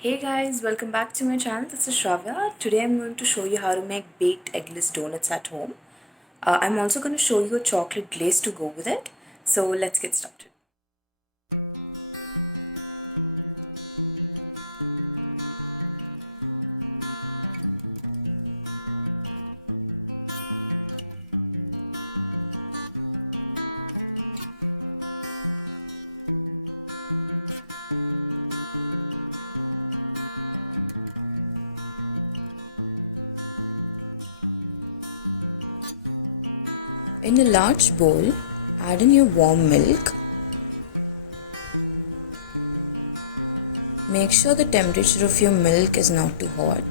Hey guys, welcome back to my channel. This is Shravya. Today I'm going to show you how to make baked eggless donuts at home. I'm also going to show you a chocolate glaze to go with it. So let's get started. In a large bowl, add in your warm milk. Make sure the temperature of your milk is not too hot.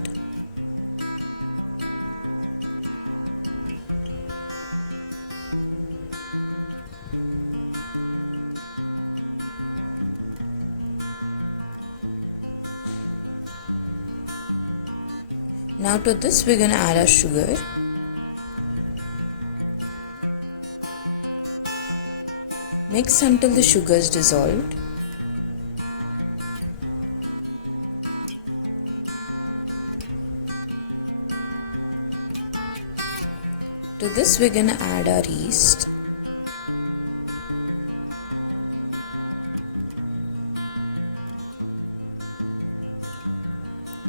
Now to this we're going to add our sugar. Mix until the sugar is dissolved. To this we're going to add our yeast.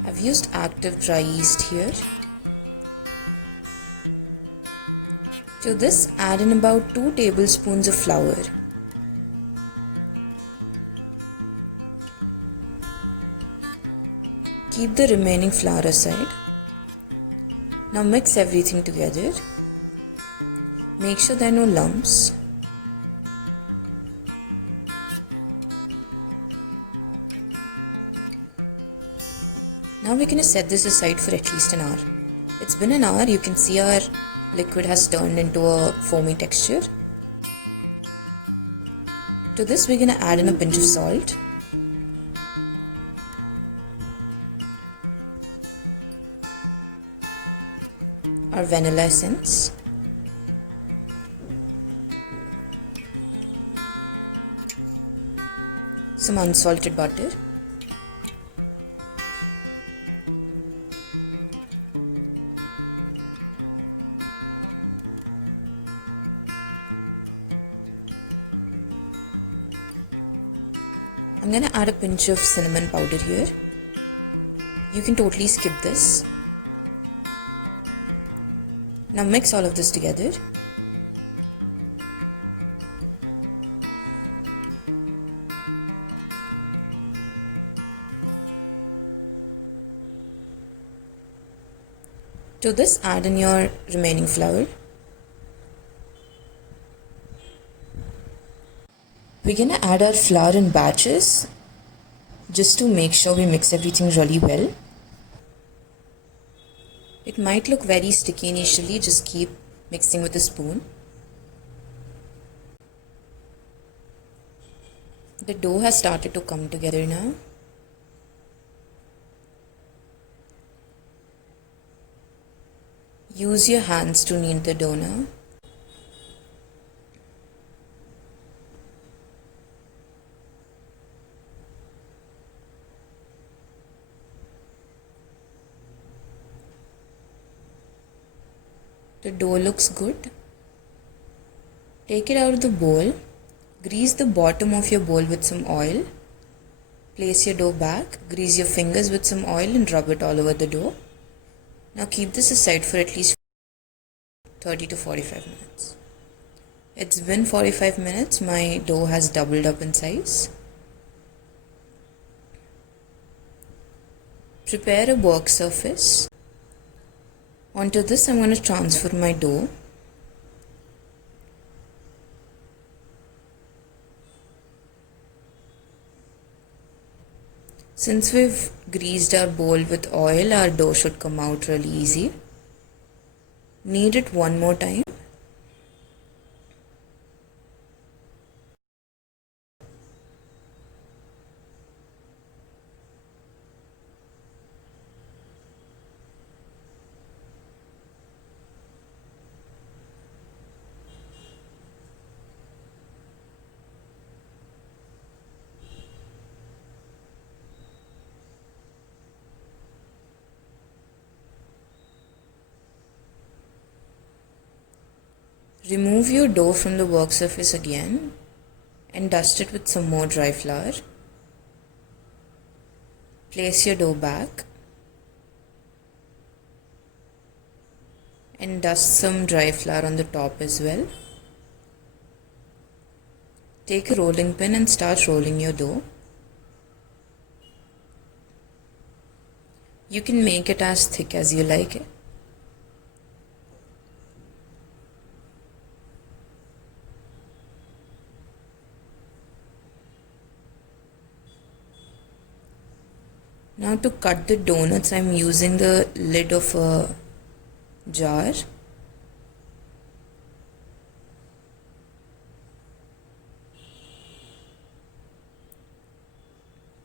I've used active dry yeast here. To this add in about 2 tablespoons of flour. Keep the remaining flour aside. Now mix everything together. Make sure there are no lumps. Now we're going to set this aside for at least an hour. It's been an hour. You can see our liquid has turned into a foamy texture. To this we're going to add in a pinch of salt. Our vanilla essence. Some unsalted butter. I'm going to add a pinch of cinnamon powder here. You can totally skip this. Now mix all of this together. To this add in your remaining flour. We're going to add our flour in batches just to make sure we mix everything really well. It might look very sticky initially, just keep mixing with a spoon. The dough has started to come together now. Use your hands to knead the dough now. The dough looks good. Take it out of the bowl. Grease the bottom of your bowl with some oil. Place your dough back. Grease your fingers with some oil and rub it all over the dough. Now keep this aside for at least 30 to 45 minutes. It's been 45 minutes. My dough has doubled up in size. Prepare a work surface. Onto this I'm going to transfer my dough. Since we've greased our bowl with oil, our dough should come out really easy. Knead it one more time. Remove your dough from the work surface again and dust it with some more dry flour. Place your dough back and dust some dry flour on the top as well. Take a rolling pin and start rolling your dough. You can make it as thick as you like it. Now to cut the donuts, I'm using the lid of a jar.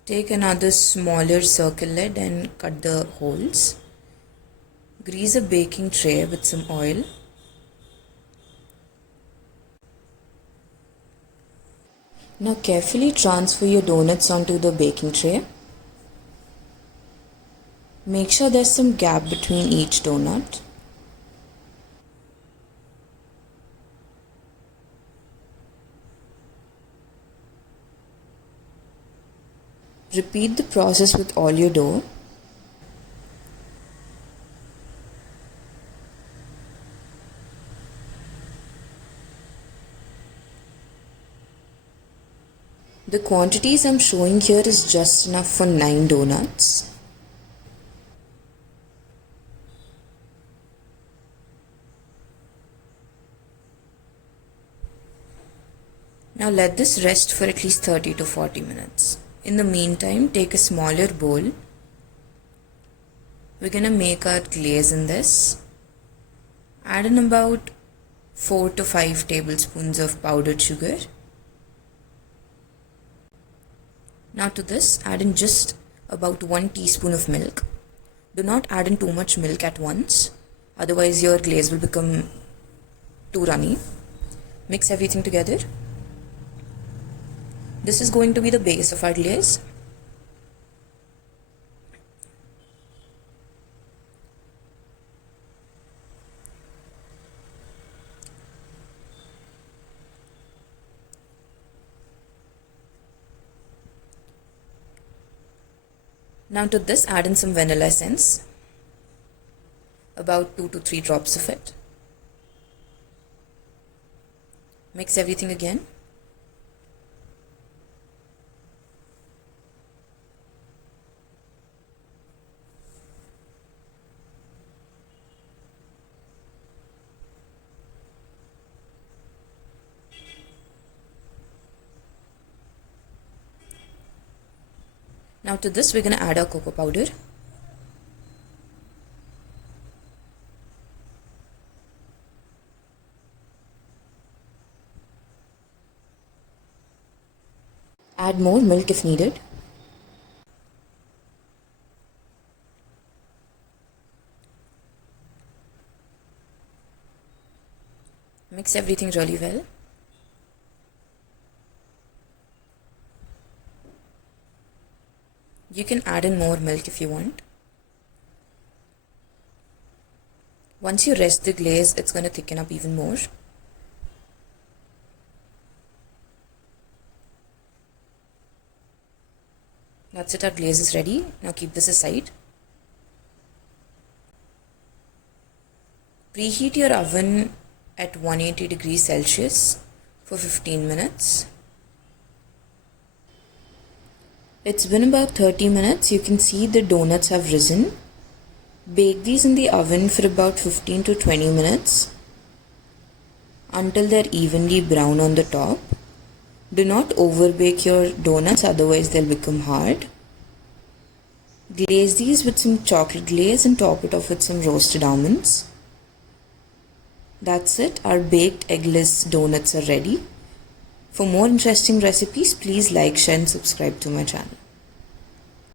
Take another smaller circle lid and cut the holes. Grease a baking tray with some oil. Now carefully transfer your donuts onto the baking tray. Make sure there's some gap between each donut. Repeat the process with all your dough. The quantities I'm showing here is just enough for 9 donuts. Now let this rest for at least 30 to 40 minutes. In the meantime, take a smaller bowl. We're gonna make our glaze in this. Add in about 4 to 5 tablespoons of powdered sugar. Now to this, add in just about 1 teaspoon of milk. Do not add in too much milk at once, otherwise your glaze will become too runny. Mix everything together. This is going to be the base of our glaze. Now to this, add in some vanilla essence, about 2 to 3 drops of it. Mix everything again. Now to this, we're going to add our cocoa powder. Add more milk if needed. Mix everything really well. You can add in more milk if you want. Once you rest the glaze, it's going to thicken up even more. That's it, our glaze is ready. Now keep this aside. Preheat your oven at 180 degrees Celsius for 15 minutes. It's been about 30 minutes. You can see the donuts have risen. Bake these in the oven for about 15 to 20 minutes until they're evenly brown on the top. Do not overbake your donuts, otherwise they'll become hard. Glaze these with some chocolate glaze and top it off with some roasted almonds. That's it. Our baked eggless donuts are ready. For more interesting recipes, please like, share and subscribe to my channel.